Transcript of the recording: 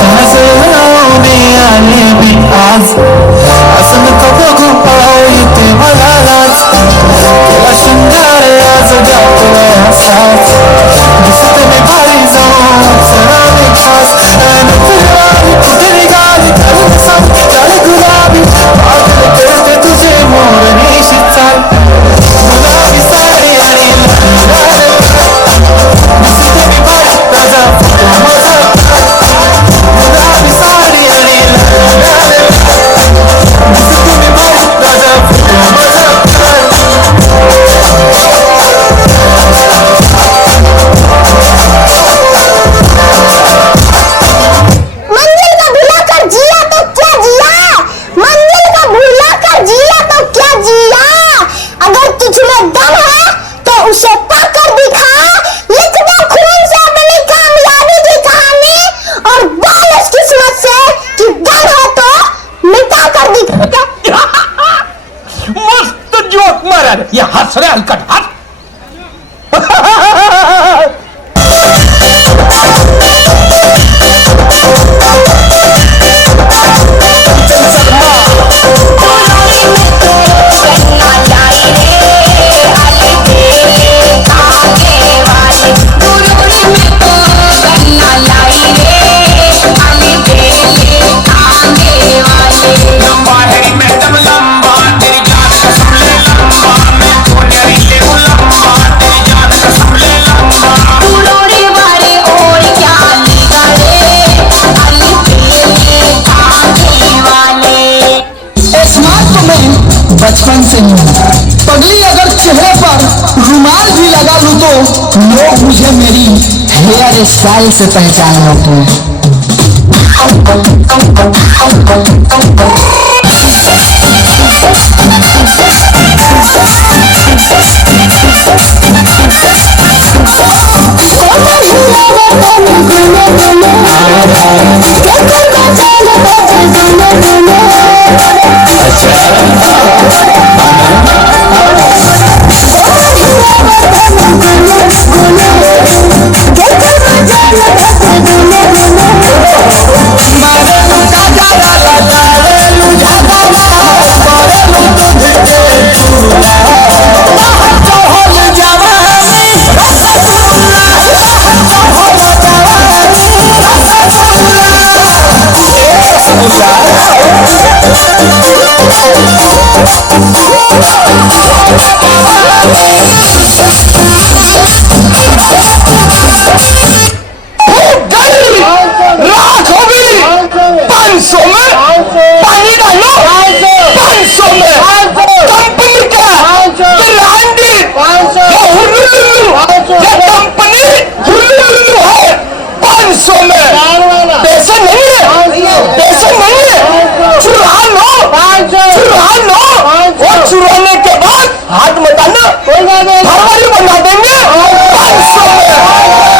काजळाने आले मी आज असं नको बघू इथे मला लाज केला शिंगार आज जातोय असाच दिसत मी भारी जाऊन सरावे खास नजरावी कुठे निघाली घालून सांग चाल गुलाबी पागल करते तुझे मोरनीशी चाल गुलाबी साडी आणि दिसत मी भारी ताजा फोटो माझा गुलाबी साडी आणि दिसत मी भारी ताजा फोटो माझा मस्त जोक मारा या हसऱ्या हलकट हात बचपन से ही पगली अगर चेहरे पर रुमाल भी लगा लूं तो लोग मुझे मेरी हेयर स्टाइल से पहचान लेते हैं। चुराने के बाद हाथ मत आना, फरवरी बना देंगे 500 में।